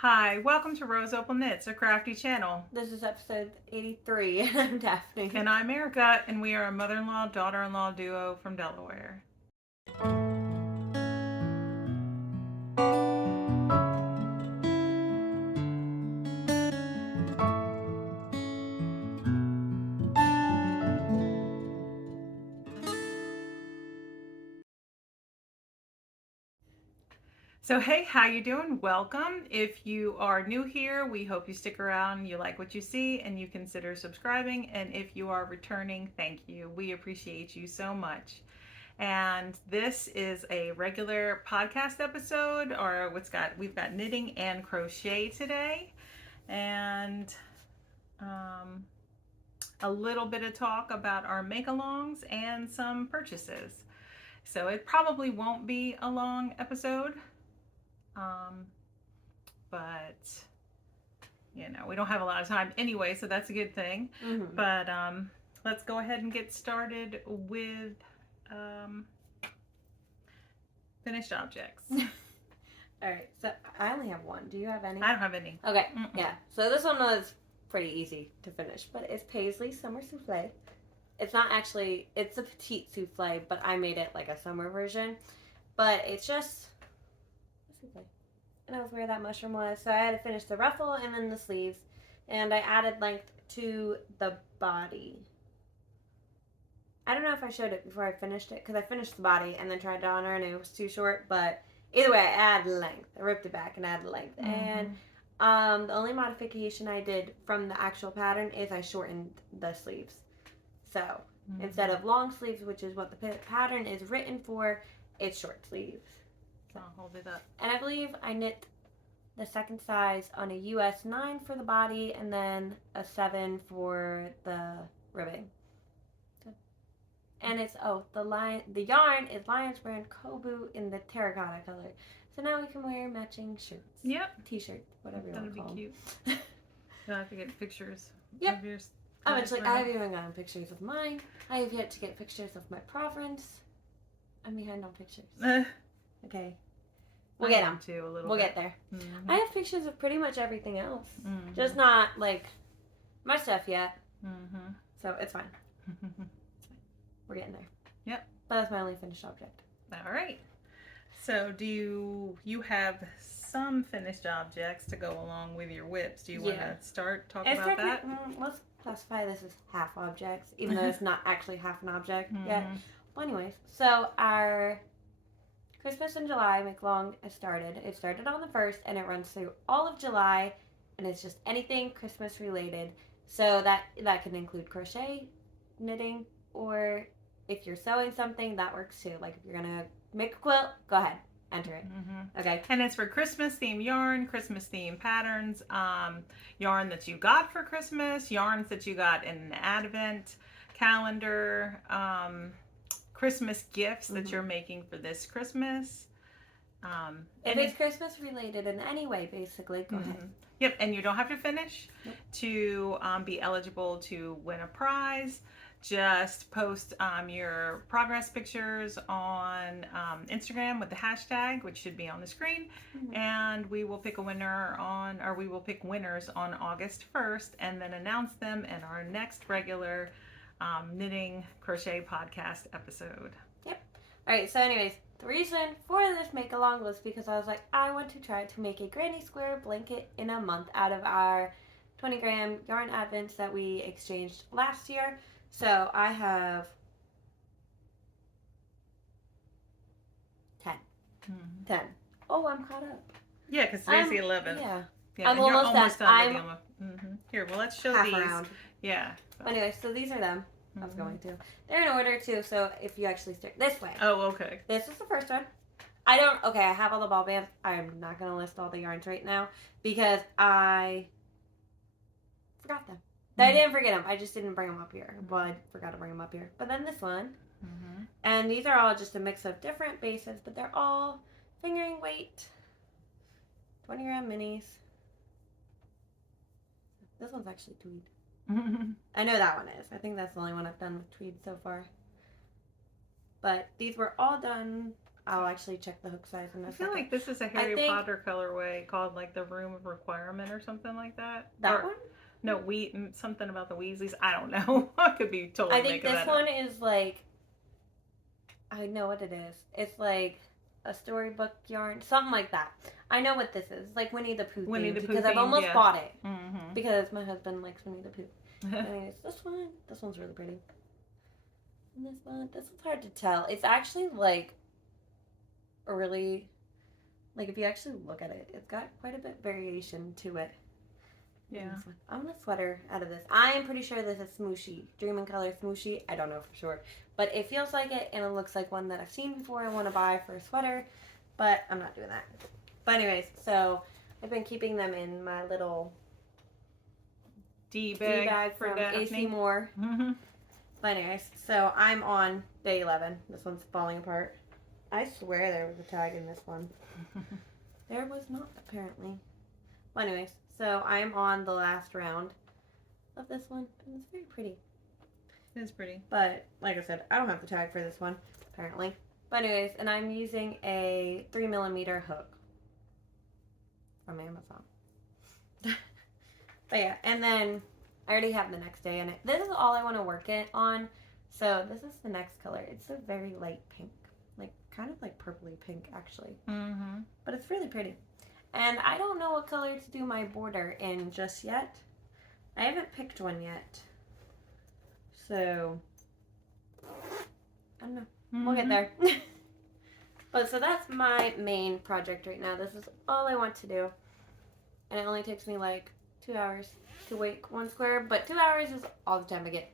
Hi, welcome to Rose Opal Knits, a crafty channel. This is episode 83, and I'm Daphne. And I'm Erica, and we are a mother in law daughter in law duo from Delaware. So hey, how you doing? Welcome. If you are new here, we hope you stick around, you like what you see, and you consider subscribing. And if you are returning, thank you. We appreciate you so much. And this is a regular podcast episode, or we've got knitting and crochet today, and a little bit of talk about our make-alongs and some purchases. So it probably won't be a long episode. But we don't have a lot of time anyway, so that's a good thing. But let's go ahead and get started with finished objects. All right, so I only have one. Do you have any? I don't have any. Okay, yeah. So this one was pretty easy to finish, but it's Paisley Summer Souffle. It's not actually, it's a petite souffle, but I made it like a summer version. But it's just a souffle. And that was where that mushroom was. So I had to finish the ruffle and then the sleeves. And I added length to the body. I don't know if I showed it before I finished it, because I finished the body and then tried it on her and it was too short. But either way, I added length. I ripped it back and added length. And the only modification I did from the actual pattern is I shortened the sleeves. So instead of long sleeves, which is what the pattern is written for, it's short sleeves. I'll hold it up. And I believe I knit the second size on a US 9 for the body and then a 7 for the ribbing. And it's, the yarn is Lion's Brand Kobu in the terracotta color. So now we can wear matching shirts. Yep. T-shirts, whatever you want to call them. That'd be cute. You'll have to get pictures of yours. Eventually, I have even gotten pictures of mine. I have yet to get pictures of my province. I'm behind on pictures. Okay. We'll get them. Too, a little we'll bit. get there. I have pictures of pretty much everything else. Just not, like, my stuff yet. So, it's fine. It's fine. We're getting there. Yep. But that's my only finished object. All right. So, do you have some finished objects to go along with your whips? Do you want to start talking about that? Let's classify this as half objects, even though it's not actually half an object yet. Well, anyways, so our Christmas in July make-along has started. It started on the 1st, and it runs through all of July, and it's just anything Christmas related. So that can include crochet, knitting, or if you're sewing something, that works too. Like if you're gonna make a quilt, go ahead, enter it. Okay. And it's for Christmas theme yarn, Christmas theme patterns, yarn that you got for Christmas, yarns that you got in an advent calendar, Christmas gifts that you're making for this Christmas. If it's Christmas related in any way, basically, go ahead. Yep, and you don't have to finish to be eligible to win a prize. Just post your progress pictures on Instagram with the hashtag, which should be on the screen, and we will pick we will pick winners on August 1st, and then announce them in our next regular knitting crochet podcast episode. Yep. All right. So, anyways, the reason for this make along was because I was like, I want to try to make a granny square blanket in a month out of our 20-gram yarn advents that we exchanged last year. So I have 10. 10. Oh, I'm caught up. Yeah, because today's the 11th. Yeah, I'm almost done. Here, well, let's show half these. Around. Yeah. So. Anyway, so these are them. I was going to. They're in order too. So if you actually start this way. Oh, okay. This is the first one. I have all the ball bands. I'm not going to list all the yarns right now because I forgot them. I didn't forget them. I just didn't bring them up here. Well, I forgot to bring them up here. But then this one. And these are all just a mix of different bases, but they're all fingering weight. 20-gram minis. This one's actually tweed. I know that one is. I think that's the only one I've done with tweed so far. But these were all done I'll actually check the hook size in a I feel second. like this is a Harry think- Potter colorway called like the Room of Requirement or something like that. That Or- one? No, something about the Weasleys. I don't know. I could be totally I think making this that one up. is like, I know what it is. It's like a storybook yarn, something like that. I know what this is. Like Winnie the Pooh Winnie themed, the Pooh because I've themed, almost yeah. bought it Mm-hmm. because my husband likes Winnie the Pooh. Anyways, this one's really pretty. And this one's hard to tell. It's actually like a really, like if you actually look at it, it's got quite a bit of variation to it. Yeah. I want a sweater out of this. I am pretty sure this is Smooshy. Dream in Color Smooshy. I don't know for sure. But it feels like it, and it looks like one that I've seen before I want to buy for a sweater. But I'm not doing that. But anyways, so I've been keeping them in my little D-bag for from Daphne. AC Moore. Mm-hmm. But anyways, so I'm on day 11. This one's falling apart. I swear there was a tag in this one. There was not, apparently. Well, anyways, so I'm on the last round of this one, and it's very pretty. It is pretty. But, like I said, I don't have the tag for this one, apparently. But anyways, and I'm using a 3mm hook from Amazon. But yeah, and then I already have the next day in it. This is all I want to work it on. So this is the next color. It's a very light pink. Like, kind of like purpley pink, actually. Mm-hmm. But it's really pretty. And I don't know what color to do my border in just yet. I haven't picked one yet. So, I don't know. We'll get there. But so that's my main project right now. This is all I want to do. And it only takes me like 2 hours to make one square. But 2 hours is all the time I get.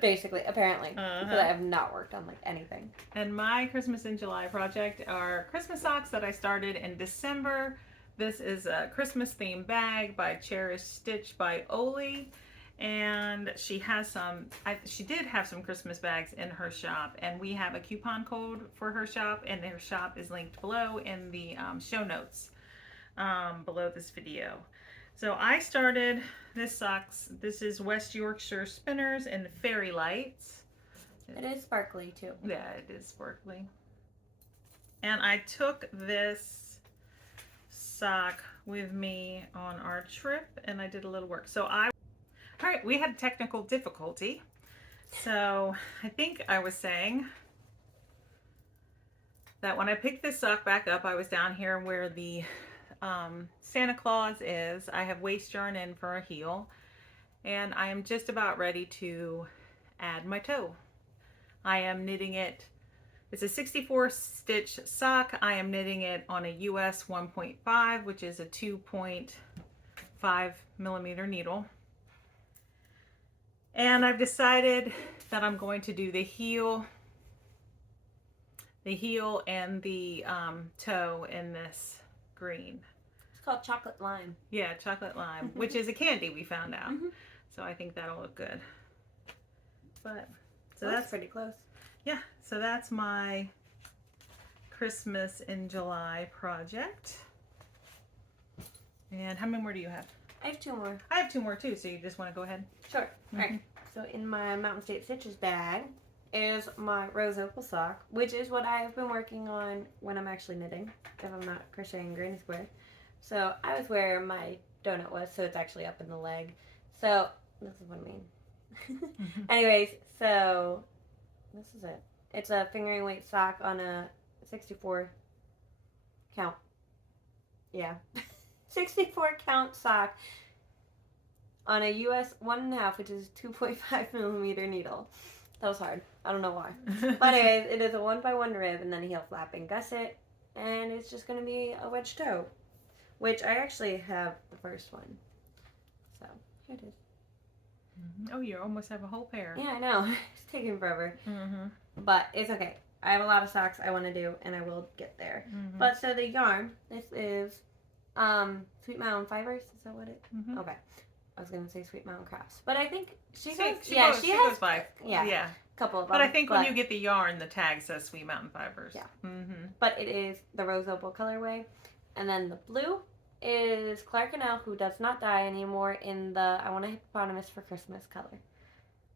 Basically, apparently. Because I have not worked on like anything. And my Christmas in July project are Christmas socks that I started in December. This is a Christmas themed bag by Cherish Stitch by Oli. And she has she did have some Christmas bags in her shop, and we have a coupon code for her shop, and her shop is linked below in the show notes below this video. So I started this socks. This is West Yorkshire Spinners in Fairy Lights. It is sparkly too. Yeah, it is sparkly. And I took this sock with me on our trip, and I did a little work. All right, we had technical difficulty. So I think I was saying that when I picked this sock back up, I was down here where the Santa Claus is. I have waste yarn in for a heel, and I am just about ready to add my toe. I am knitting it. It's a 64 stitch sock. I am knitting it on a US 1.5, which is a 2.5mm needle. And I've decided that I'm going to do the heel and the toe in this green. It's called Chocolate Lime. Yeah, chocolate lime, which is a candy we found out. Mm-hmm. So I think that'll look good. But so that's pretty close. Yeah, so that's my Christmas in July project. And how many more do you have? I have 2 more. I have 2 more too, so you just want to go ahead? Sure. All right. So in my Mountain State Stitches bag is my Rose Opal sock, which is what I've been working on when I'm actually knitting, if I'm not crocheting granny square. So I was where my donut was, so it's actually up in the leg. So this is what I mean. Anyways, so this is it. It's a fingering weight sock on a 64 count. Yeah. 64 count sock on a US 1.5, which is 2.5mm needle. That was hard. I don't know why. But anyways, it is a 1x1 rib and then a heel flap and gusset, and it's just going to be a wedge toe, which I actually have the first one. So here it is. Oh, you almost have a whole pair. Yeah, I know. It's taking forever. Mm-hmm. But it's okay. I have a lot of socks I want to do, and I will get there. Mm-hmm. But so the yarn, this is Sweet Mountain Fibers. Is that what it? Mm-hmm. Okay. I was gonna say Sweet Mountain Crafts, but I think she She has by. yeah, Yeah. a couple of them. But I think when you get the yarn, the tag says Sweet Mountain Fibers. Yeah. Mm-hmm. But it is the Rose Opal colorway, and then the blue is Clark and Elle, who does not die anymore, in the I Want a Hippopotamus for Christmas color.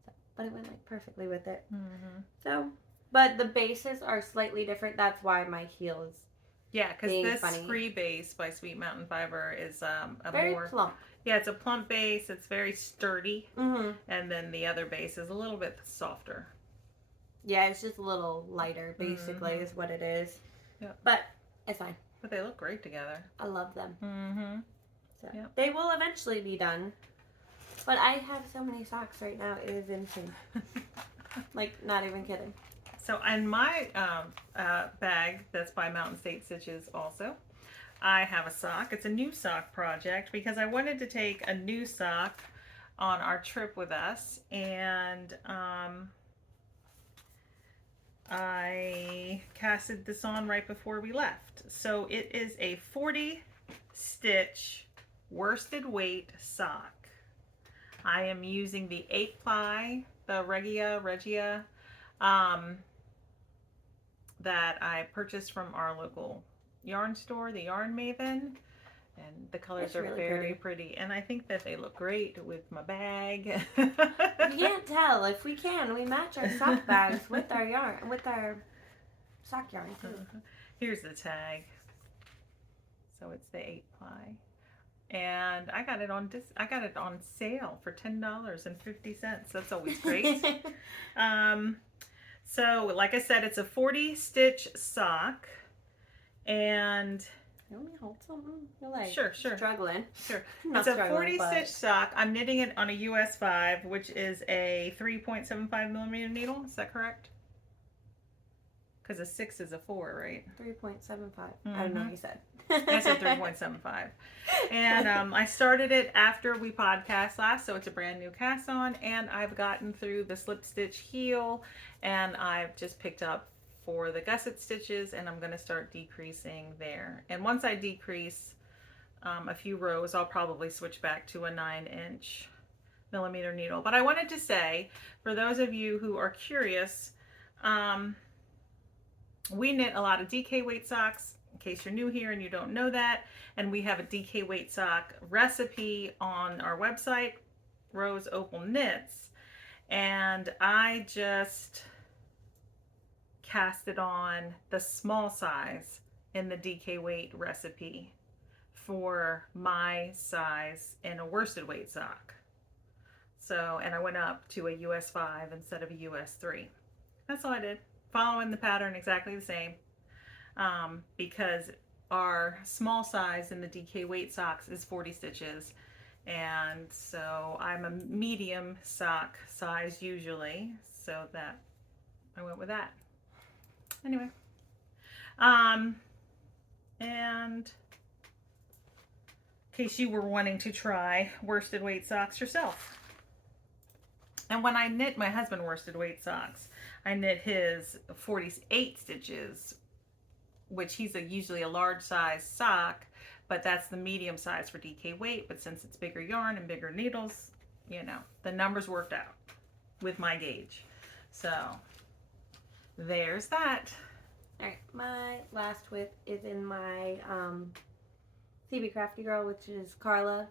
So, but it went like perfectly with it. Mm-hmm. So But the bases are slightly different. That's why my heel is Yeah, because being this funny. Scree base by Sweet Mountain Fiber is a Very more plump. yeah, it's a plump base. It's very sturdy, Mm-hmm. and then the other base is a little bit softer. Yeah, it's just a little lighter, basically, is what it is. Yep. But it's fine. But they look great together. I love them. Mm-hmm. So Yep. they will eventually be done. But I have so many socks right now. It is insane. Like, not even kidding. So in my bag that's by Mountain State Stitches also, I have a sock. It's a new sock project because I wanted to take a new sock on our trip with us, and I casted this on right before we left. So it is a 40 stitch worsted weight sock. I am using the 8-ply, the Regia, that I purchased from our local yarn store, the Yarn Maven. And the colors That's are really very pretty. And I think that they look great with my bag. You can't tell. If we can, we match our sock bags with our yarn, with our sock yarn too. Here's the tag. So it's the 8-ply. And I got it on sale for $10.50. That's always great. So like I said, it's a 40 stitch sock, and Let me hold something. You're like sure struggling. Sure. Not It's a 40 struggling, but- stitch sock. I'm knitting it on a US 5, which is a 3.75 millimeter needle. Is that correct? Because a 6 is a 4, right? 3.75. I don't know what you said. I said 3.75. And I started it after we podcast last, so it's a brand new cast on, and I've gotten through the slip stitch heel, and I've just picked up for the gusset stitches, and I'm going to start decreasing there. And once I decrease a few rows, I'll probably switch back to a 9-inch millimeter needle. But I wanted to say, for those of you who are curious, we knit a lot of DK weight socks, in case you're new here and you don't know that. And we have a DK weight sock recipe on our website, RoseOpalKnits. And I just casted on the small size in the DK weight recipe for my size in a worsted weight sock. So, and I went up to a US 5 instead of a US 3. That's all I did. Following the pattern exactly the same, because our small size in the DK weight socks is 40 stitches, and so I'm a medium sock size usually, so that I went with that. Anyway, and in case you were wanting to try worsted weight socks yourself, and when I knit my husband worsted weight socks, I knit his 48 stitches, which he's usually a large size sock, but that's the medium size for DK weight. But since it's bigger yarn and bigger needles, you know, the numbers worked out with my gauge. So there's that. All right, my last width is in my CB Crafty Girl, which is Carla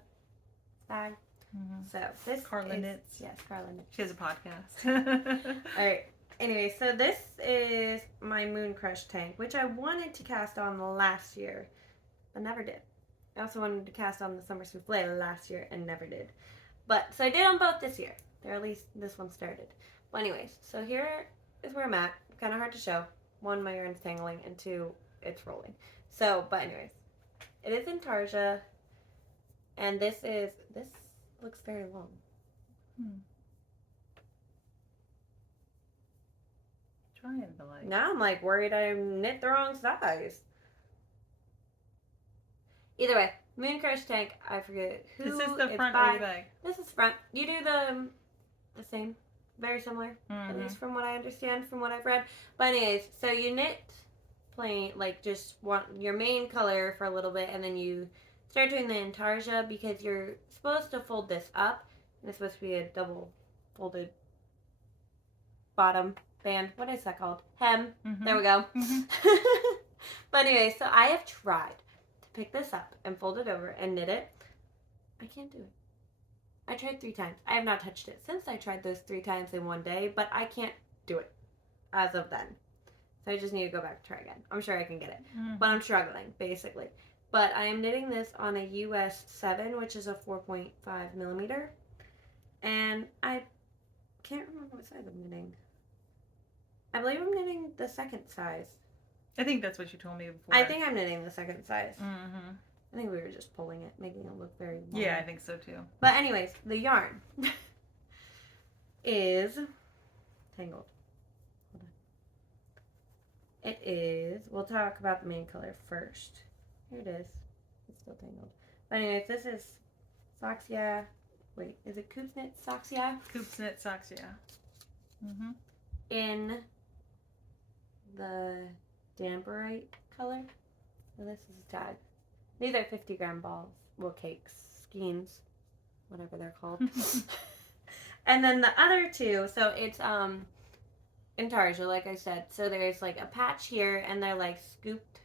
bag. Mm-hmm. So this Carla is, knits. Yes, Carla knits. She has a podcast. All right. Anyway, so this is my Moon Crush tank, which I wanted to cast on last year, but never did. I also wanted to cast on the Summer Souffle last year and never did. But, so I did on both this year. Or at least this one started. Well, anyways, so here is where I'm at. Kind of hard to show. 1, my yarn's tangling, and 2, it's rolling. So, but anyways, it is Intarsia, and this looks very long. Trying to like. Now I'm like worried I knit the wrong size. Either way, Moon Crush tank, I forget who. Is this the it's front by. or the back? This is front. You do the same, very similar, at least from what I understand, from what I've read. But anyways, so you knit plain, like just want your main color for a little bit, and then you start doing the Intarsia because you're supposed to fold this up, and it's supposed to be a double folded bottom band. What is that called? Hem. There we go. But anyway, so I have tried to pick this up and fold it over and knit it. I can't do it. I tried 3 times. I have not touched it since I tried those 3 times in one day, but I can't do it. as of then. So I just need to go back and try again. I'm sure I can get it. Mm. But I'm struggling, basically. But I am knitting this on a US 7, which is a 4.5 millimeter. And I can't remember what size I'm knitting. I believe I'm knitting the second size. I think that's what you told me before. I think I'm knitting the second size. Mm-hmm. I think we were just pulling it, making it look very long. Yeah, I think so too. But anyways, the yarn is tangled. Hold on. It is, we'll talk about the main color first. Here it is. It's still tangled. But anyways, this is Soxia. Wait, is it Coops Knit Soxia? Coops Knit Socks, yeah. Mm-hmm. In the Damperite color. So this is a tag. These are 50-gram balls. Well, cakes. Skeins. Whatever they're called. And then the other two, so it's Intars, like I said. So there's like a patch here, and they're like scooped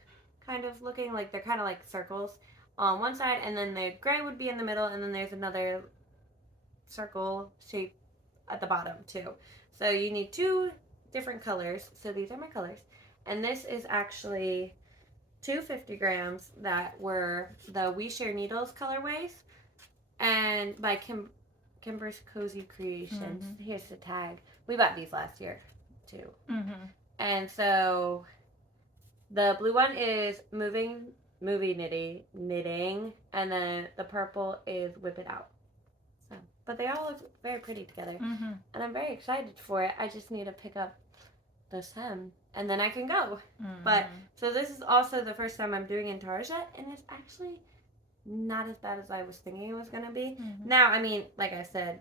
kind of looking. Like they're kind of like circles on one side, and then the gray would be in the middle, and then there's another circle shape at the bottom too. So you need two different colors. So these are my colors. And this is actually 250 grams that were the We Share Needles colorways. And by Kimber's Cozy Creations. Mm-hmm. Here's the tag. We bought these last year too. Mm-hmm. And so the blue one is movie knitting. And then the purple is Whip It Out. So, but they all look very pretty together. Mm-hmm. And I'm very excited for it. I just need to pick up the hem and then I can go. Mm-hmm. But so this is also the first time I'm doing Intars yet, and it's actually not as bad as I was thinking it was gonna be. Mm-hmm. Now, I mean, like I said,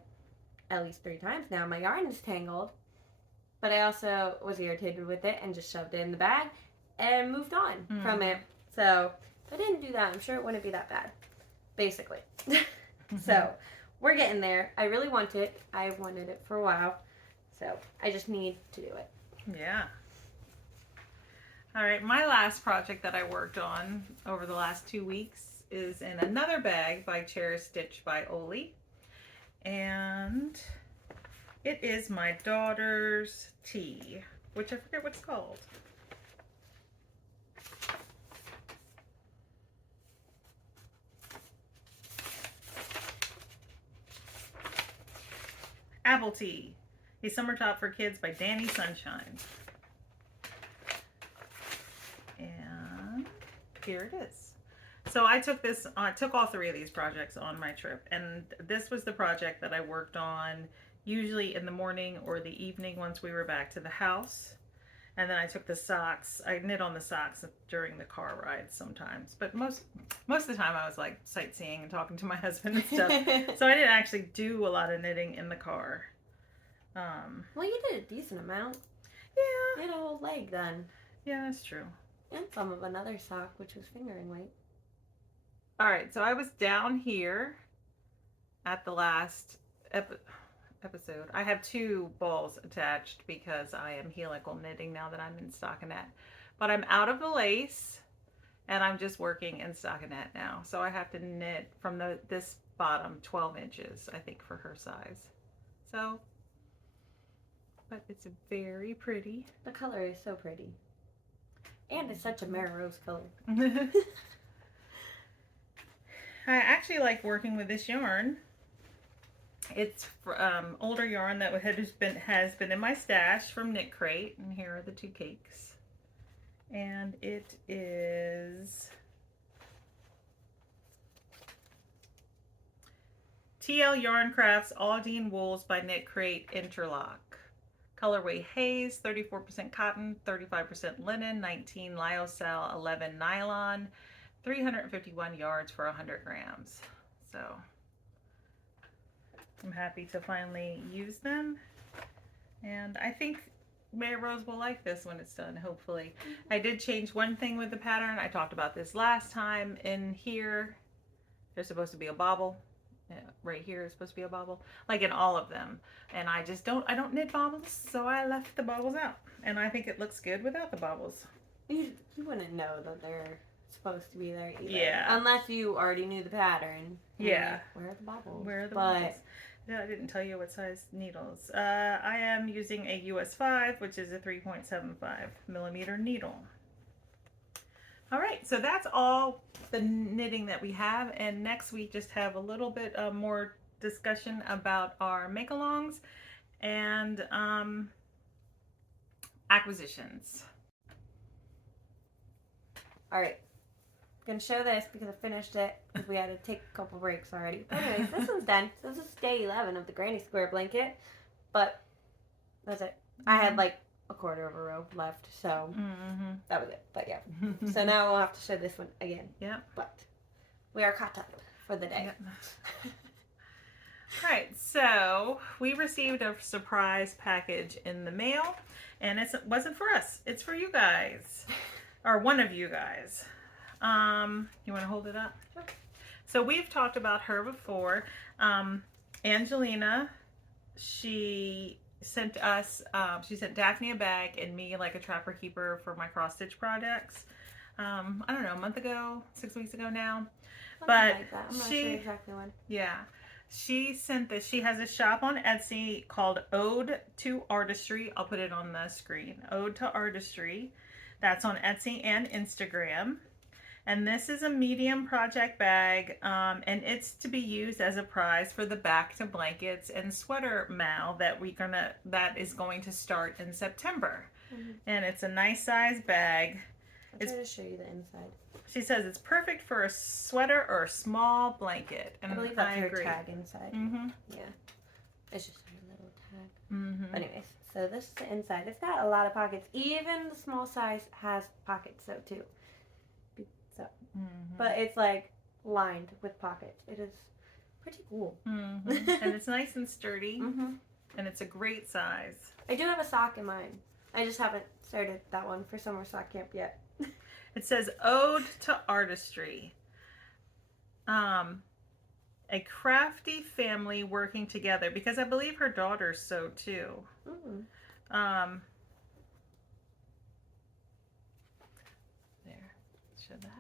at least 3 times now, my yarn is tangled, but I also was irritated with it and just shoved it in the bag and moved on from it. So if I didn't do that, I'm sure it wouldn't be that bad, basically. So we're getting there. I really want it. I've wanted it for a while, so I just need to do it. Yeah. All right, my last project that I worked on over the last 2 weeks is in another bag by Chair Stitch by Oli. And it is my daughter's tea, which I forget what it's called. Apple Tea, a summer top for kids by Danny Sunshine. And here it is. So I took this, took all 3 of these projects on my trip, and this was the project that I worked on usually in the morning or the evening once we were back to the house. And then I took the socks. I knit on the socks during the car ride sometimes, but most of the time I was like sightseeing and talking to my husband and stuff. So I didn't actually do a lot of knitting in the car. Well, you did a decent amount. Yeah. You had a whole leg then. Yeah, that's true. And some of another sock, which was fingering weight. All right, so I was down here at the last episode. I have 2 balls attached because I am helical knitting now that I'm in stockinette. But I'm out of the lace and I'm just working in stockinette now. So I have to knit from this bottom 12 inches, I think, for her size. So, but it's very pretty. The color is so pretty. And it's such a Mara Rose color. I actually like working with this yarn. It's older yarn that has been in my stash from Knit Crate, and here are the 2 cakes. And it is TL Yarn Crafts Aldine Wools by Knit Crate Interlock. Colorway Haze, 34% cotton, 35% linen, 19 lyocell, 11 nylon, 351 yards for 100 grams. So I'm happy to finally use them. And I think Mary Rose will like this when it's done, hopefully. I did change one thing with the pattern. I talked about this last time. In here, there's supposed to be a bobble. Yeah, right here is supposed to be a bobble, like in all of them. And I don't knit bobbles, so I left the bobbles out. And I think it looks good without the bobbles. You wouldn't know that they're supposed to be there either. Yeah. Unless you already knew the pattern. Yeah. Like, where are the bobbles? Where are the but bobbles? Yeah, I didn't tell you what size needles. I am using a US 5, which is a 3.75 millimeter needle. All right, so that's all the knitting that we have, and next we just have a little bit more discussion about our make-alongs and acquisitions. All right. I'm going to show this because I finished it because we had to take a couple breaks already. But anyways, this one's done. So this is day 11 of the granny square blanket. But that's it. I had like a quarter of a row left, so that was it. But yeah. So now we'll have to show this one again. Yeah. But we are caught up for the day. Yep. All right, so we received a surprise package in the mail, and it wasn't for us. It's for you guys, or one of you guys. You want to hold it up? Sure. So we've talked about her before. Angelina, she sent us, she sent Daphne a bag and me like a trapper keeper for my cross stitch projects. I don't know, a month ago, 6 weeks ago now. Something But like that. I'm not sure exactly when. Yeah. She sent this. She has a shop on Etsy called Ode to Artistry. I'll put it on the screen. Ode to Artistry. That's on Etsy and Instagram. And this is a medium project bag, and it's to be used as a prize for the Back to Blankets and Sweater Mal that is going to start in September. And it's a nice size bag. I'll try to show you the inside. She says it's perfect for a sweater or a small blanket. And I believe that's her tag inside. Yeah. It's just a little tag. But anyways, so this is the inside. It's got a lot of pockets. Even the small size has pockets though too. So, but it's like lined with pockets. It is pretty cool. And it's nice and sturdy. And it's a great size. I do have a sock in mine. I just haven't started that one for summer sock camp yet. It says Ode to Artistry. A crafty family working together, because I believe her daughters sew too. There, show that.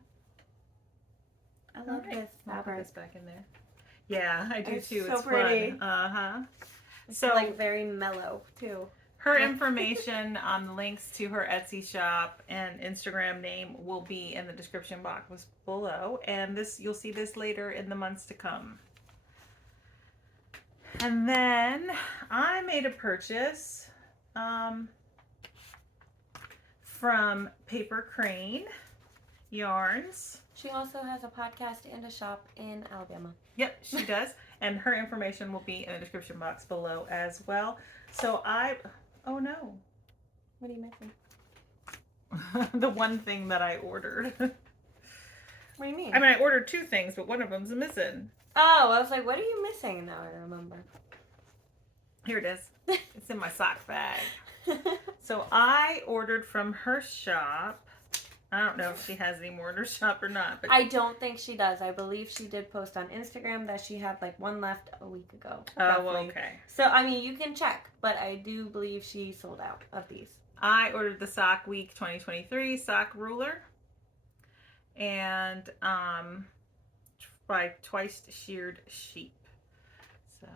I love this I'll put fabric. this back in there. Yeah, I do It's too. so It's pretty. Fun. It's So like very mellow too. her information on the links to her Etsy shop and Instagram name will be in the description box below, and you'll see this later in the months to come. And then I made a purchase from Paper Crane Yarns. She also has a podcast and a shop in Alabama. Yep, she does. And her information will be in the description box below as well. So oh no. What are you missing? The one thing that I ordered. What do you mean? I mean, I ordered two things, but one of them's missing. Oh, I was like, what are you missing? Now I remember. Here it is. It's in my sock bag. So I ordered from her shop. I don't know if she has any more in her shop or not. But I don't think she does. I believe she did post on Instagram that she had like one left a week ago. Oh, roughly. okay. So, I mean, you can check, but I do believe she sold out of these. I ordered the Sock Week 2023 sock ruler. And by Twice Sheared Sheep. So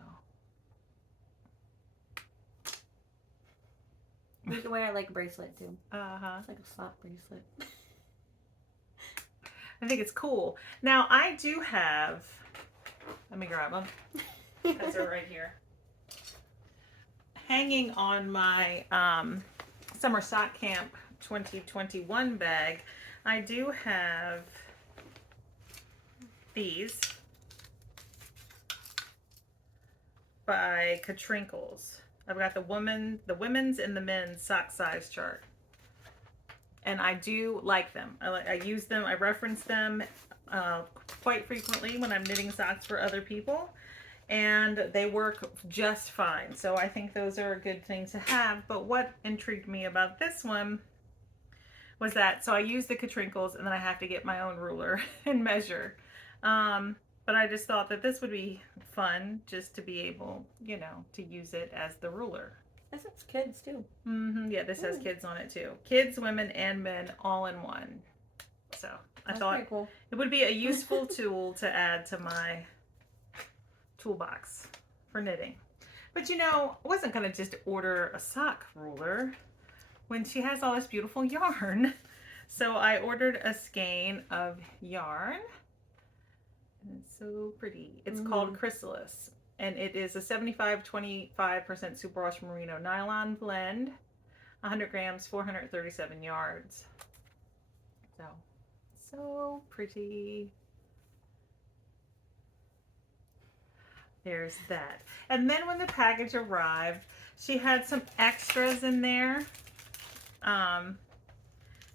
You can wear it like a bracelet too. uh-huh. It's like a slap bracelet. I think it's cool. Now I do have, let me grab them. Because they're right here. Hanging on my Summer Sock Camp 2021 bag, I do have these by Katrinkles. I've got the women's and the men's sock size chart. And I do like them. I use them, I reference them quite frequently when I'm knitting socks for other people. And they work just fine. So I think those are a good thing to have. But what intrigued me about this one was that, so I use the Katrinkles and then I have to get my own ruler and measure. But I just thought that this would be fun just to be able, you know, to use it as the ruler. This is kids too. Yeah, this has kids on it too. Kids, women, and men all in one. So I thought cool. It would be a useful tool to add to my toolbox. for knitting. But you know, I wasn't gonna just order a sock ruler when she has all this beautiful yarn. So I ordered a skein of yarn. And it's so pretty. It's called Chrysalis. And it is a 75-25% superwash merino nylon blend. 100 grams, 437 yards. So pretty. There's that. And then when the package arrived, she had some extras in there. And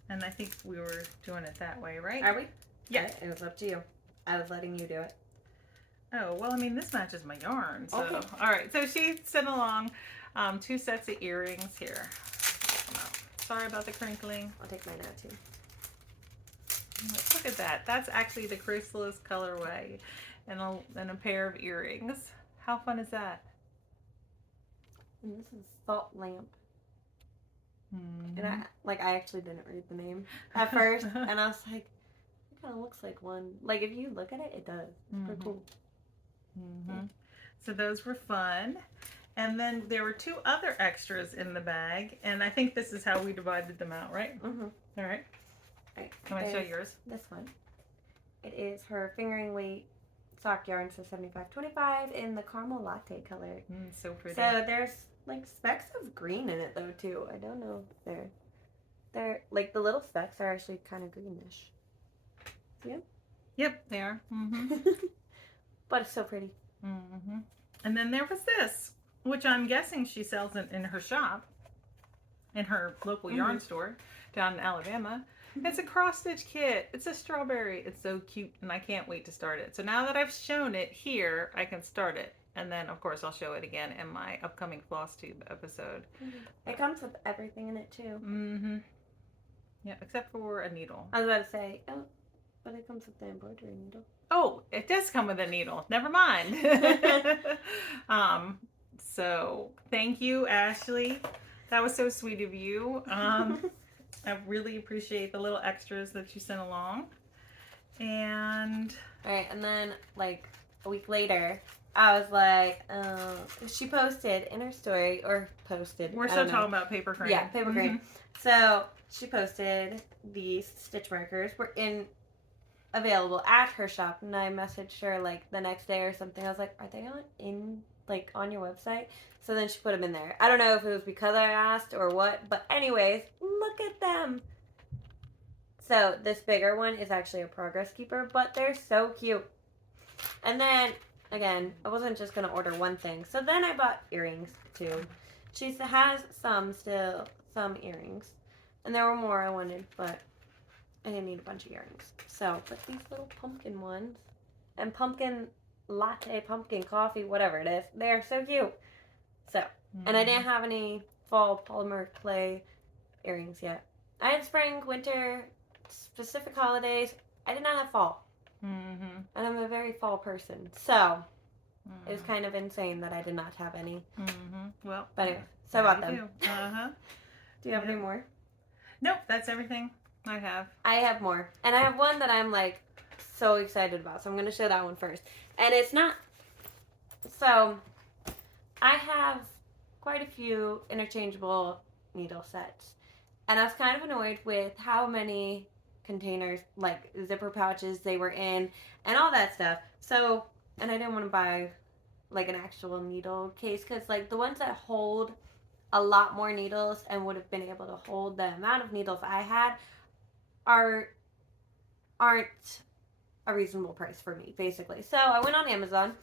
I think we were doing it that way, right? Are we? Yeah. It was up to you. I was letting you do it. Oh, well, I mean, this matches my yarn. So. Okay. All right. So she sent along 2 sets of earrings here. Oh, sorry about the crinkling. I'll take mine out too. Look at that. That's actually the Chrysalis colorway and a pair of earrings. How fun is that? And this is Salt Lamp. Mm-hmm. And I actually didn't read the name at first. And I was like, it kind of looks like one. Like, if you look at it, it does. It's pretty cool. Mm-hmm. So those were fun. And then there were 2 other extras in the bag. And I think this is how we divided them out, right? Mm-hmm. All right. Right. Can I show yours? This one. It is her fingering weight sock yarn, so 75-25 in the caramel latte color. So pretty. So there's like specks of green in it though too. I don't know if they're like the little specks are actually kind of greenish. Yeah. Yep, they are. Mm-hmm. But it's so pretty. Mm-hmm. And then there was this, which I'm guessing she sells in her shop, in her local yarn store down in Alabama. It's a cross stitch kit. It's a strawberry. It's so cute, and I can't wait to start it. So now that I've shown it here, I can start it. And then, of course, I'll show it again in my upcoming floss tube episode. It comes with everything in it too. Mm-hmm. Yeah, except for a needle. I was about to say, oh, but it comes with the embroidery needle. Oh, it does come with a needle. Never mind. So thank you, Ashley. That was so sweet of you. I really appreciate the little extras that you sent along. And all right, and then like a week later, I was like, she posted in her story, or posted. We're still talking about paper crane. Yeah, paper crane. So she posted these stitch markers were available at her shop, and I messaged her like the next day or something. I was like, are they on your website? So then she put them in there. I don't know if it was because I asked or what, but anyways, look at them. So this bigger one is actually a progress keeper, but they're so cute. And then again, I wasn't just gonna order one thing, so then I bought earrings too. She has some earrings, and there were more I wanted, but I didn't need a bunch of earrings. So, but these little pumpkin ones and pumpkin latte, pumpkin coffee, whatever it is, they're so cute. So, and I didn't have any fall polymer clay earrings yet. I had spring, winter, specific holidays. I did not have fall. And I'm a very fall person. So, it was kind of insane that I did not have any. Well, but anyway, so I bought them. Do you have any more? Nope, that's everything I have. I have more. And I have one that I'm like so excited about. So I'm going to show that one first. And it's not... So, I have quite a few interchangeable needle sets. And I was kind of annoyed with how many containers, like zipper pouches they were in and all that stuff. So, and I didn't want to buy like an actual needle case because like the ones that hold a lot more needles and would have been able to hold the amount of needles I had aren't a reasonable price for me, basically. So I went on Amazon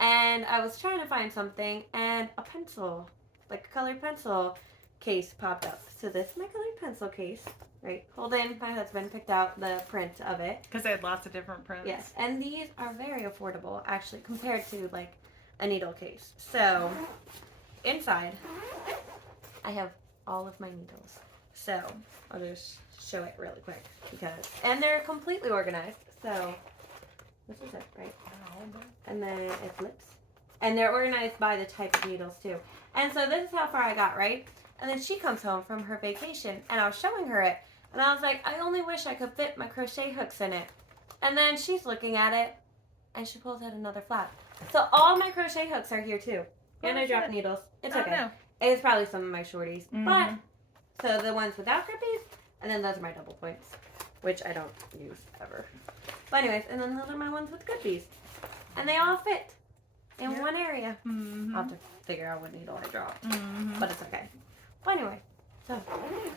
and I was trying to find something, and a pencil, like a colored pencil case popped up. So this is my colored pencil case, right? Holden, my husband, picked out the print of it. Because they had lots of different prints. Yes, and these are very affordable, actually, compared to like a needle case. So inside, I have all of my needles. So I'll just show it really quick and they're completely organized. So this is it, right? And then it flips. And they're organized by the type of needles too. And so this is how far I got, right? And then she comes home from her vacation and I was showing her it. And I was like, I only wish I could fit my crochet hooks in it. And then she's looking at it and she pulls out another flap. So all my crochet hooks are here too. Oh, And I dropped shit. needles. It's Oh, okay. no. It's probably some of my shorties. Mhm. But, so the ones without grippies, and then those are my double points, which I don't use ever. But anyways, and then those are my ones with grippies. And they all fit in Yep. one area. Mhm. I'll have to figure out what needle I dropped. Mhm. But it's okay. But anyway, so.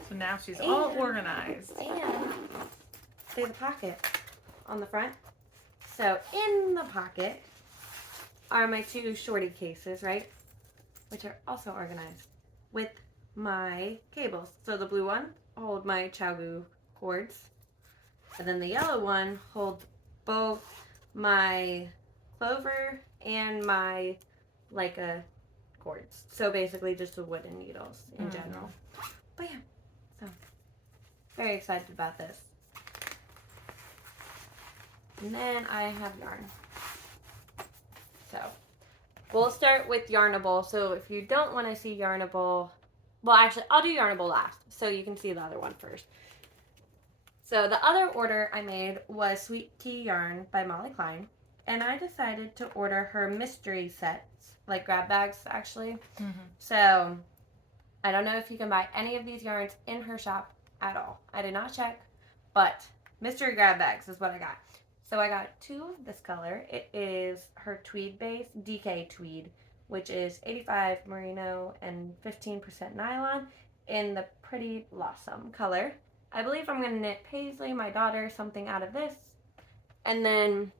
So now she's all organized. And there's a pocket on the front. So in the pocket are my two shorty cases, right? Which are also organized with my cables. So the blue one holds my Chagu cords. And then the yellow one holds both my clover and my Leica cords. So basically just the wooden needles in general. But yeah, so very excited about this. And then I have yarn. So we'll start with Yarnable. So if you don't want to see Yarnable, well actually I'll do Yarnable last so you can see the other one first. So the other order I made was Sweet Tea Yarn by Molly Klein. And I decided to order her mystery sets, like grab bags actually. So I don't know if you can buy any of these yarns in her shop at all. I did not check, but mystery grab bags is what I got. So I got two of this color. It is her tweed base, DK tweed, which is 85 merino and 15% nylon in the Pretty Blossom color. I believe I'm going to knit Paisley, my daughter, something out of this. And then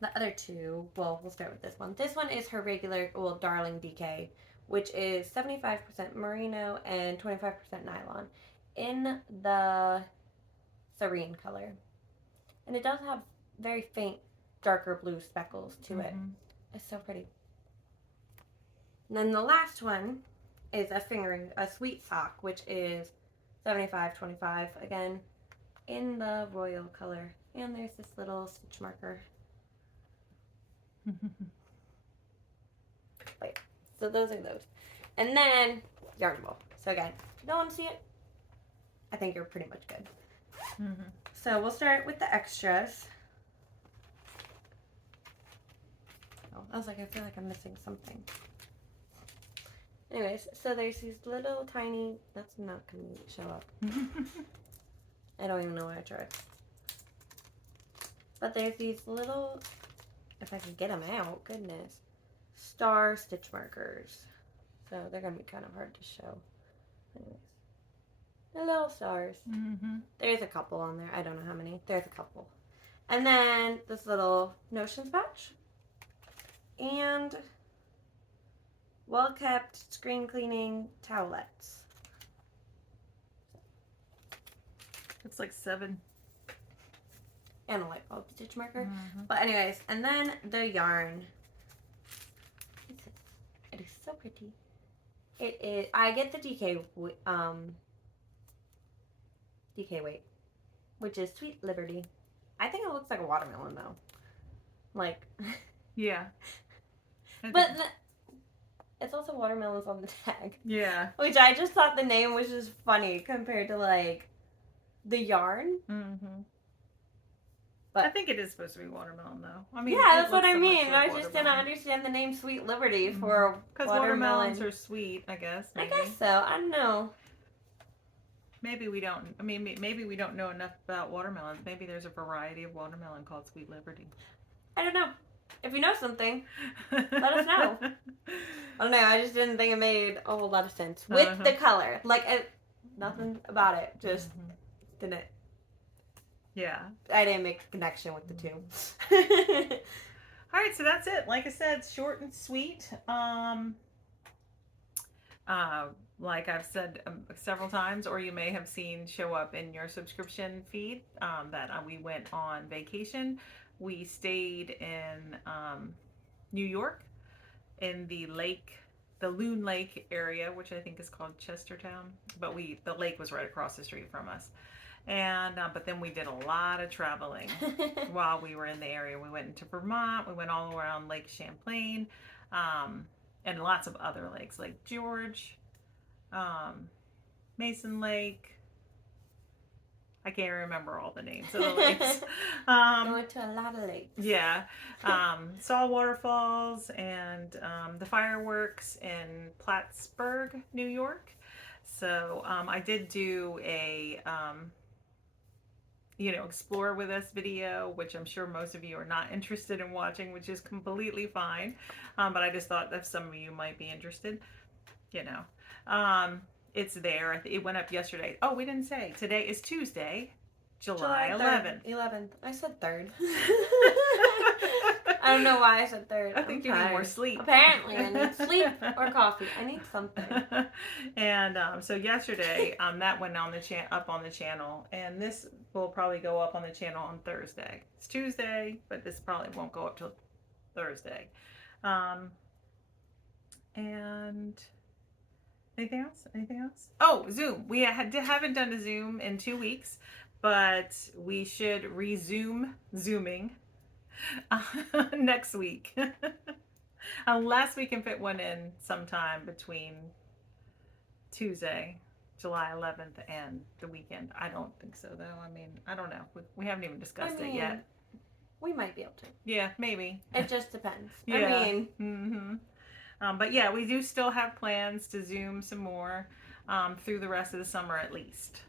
the other two, well, we'll start with this one. This one is her regular, well, Darling DK, which is 75% merino and 25% nylon in the Serene color. And it does have very faint, darker blue speckles to it. It's so pretty. And then the last one is a sweet sock, which is 75-25 again in the royal color. And there's this little stitch marker. Wait, so those are those. And then Yarnable. So again, if you don't want to see it, I think you're pretty much good. So we'll start with the extras. Oh, I was like, I feel like I'm missing something. Anyways, so there's these little tiny, that's not going to show up. I don't even know what I tried. But there's these little, if I can get them out, goodness, star stitch markers. So they're going to be kind of hard to show. Anyways, they're little stars. There's a couple on there. I don't know how many. There's a couple. And then this little notions pouch. And well-kept screen cleaning towelettes. It's like 7. And a light bulb stitch marker. But anyways, and then the yarn. It is so pretty. It is. I get the DK weight, which is Sweet Liberty. I think it looks like a watermelon though. Like. Yeah. But it's also watermelons on the tag. Yeah. Which I just thought the name was just funny compared to like the yarn. But I think it is supposed to be watermelon though. I mean, yeah, that's it what looks I so much mean. like I just didn't watermelon. understand the name Sweet Liberty for Because watermelon. watermelons are sweet, I guess. I Maybe. guess so. I don't know. Maybe we don't. I mean, maybe we don't know enough about watermelons. Maybe there's a variety of watermelon called Sweet Liberty. I don't know. If you know something, let us know. I don't know. I just didn't think it made a whole lot of sense with the color. Like, nothing about it. Just didn't. Yeah. I didn't make a connection with the two. All right, so that's it. Like I said, short and sweet. Like I've said several times, or you may have seen show up in your subscription feed, that we went on vacation. We stayed in New York in the Loon Lake area, which I think is called Chestertown. But the lake was right across the street from us. And but then we did a lot of traveling while we were in the area. We went into Vermont. We went all around Lake Champlain, and lots of other lakes, Lake George, Mason Lake. I can't remember all the names of the lakes. I went to a lot of lakes. Yeah. Saw waterfalls and the fireworks in Plattsburgh, New York. So I did do a, explore with us video, which I'm sure most of you are not interested in watching, which is completely fine. But I just thought that some of you might be interested, It's there. It went up yesterday. Oh, we didn't say. Today is Tuesday, July 11th. 11th. I said 3rd. I don't know why I said 3rd. I think you need more sleep. Apparently, I need sleep or coffee. I need something. And so yesterday, that went on up on the channel, and this will probably go up on the channel on Thursday. It's Tuesday, but this probably won't go up till Thursday. And anything else? Anything else? Oh, Zoom. We haven't done a Zoom in 2 weeks, but we should resume Zooming next week. Unless we can fit one in sometime between Tuesday, July 11th, and the weekend. I don't think so, though. I mean, I don't know. We haven't even discussed it yet. We might be able to. Yeah, maybe. It just depends. Yeah. I mean... Mm-hmm. But yeah, we do still have plans to Zoom some more through the rest of the summer at least.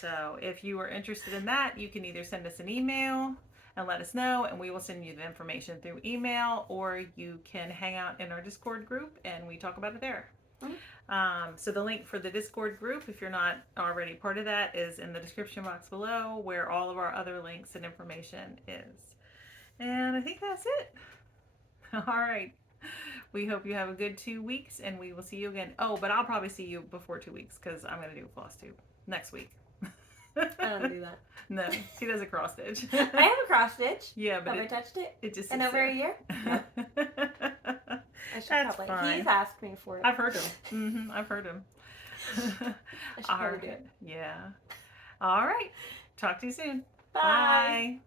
So if you are interested in that, you can either send us an email and let us know, and we will send you the information through email, or you can hang out in our Discord group and we talk about it there. Mm-hmm. So the link for the Discord group, if you're not already part of that, is in the description box below, where all of our other links and information is. And I think that's it. All right. We hope you have a good 2 weeks, and we will see you again. Oh, but I'll probably see you before 2 weeks, because I'm going to do a floss tube next week. I don't do that. No, she does a cross stitch. I have a cross stitch. Yeah, but have I touched it? It just in over a year? No. I should That's probably. fine. He's asked me for it. I've heard him. Mm-hmm, I've heard him. I should probably do it. Yeah. All right. Talk to you soon. Bye. Bye.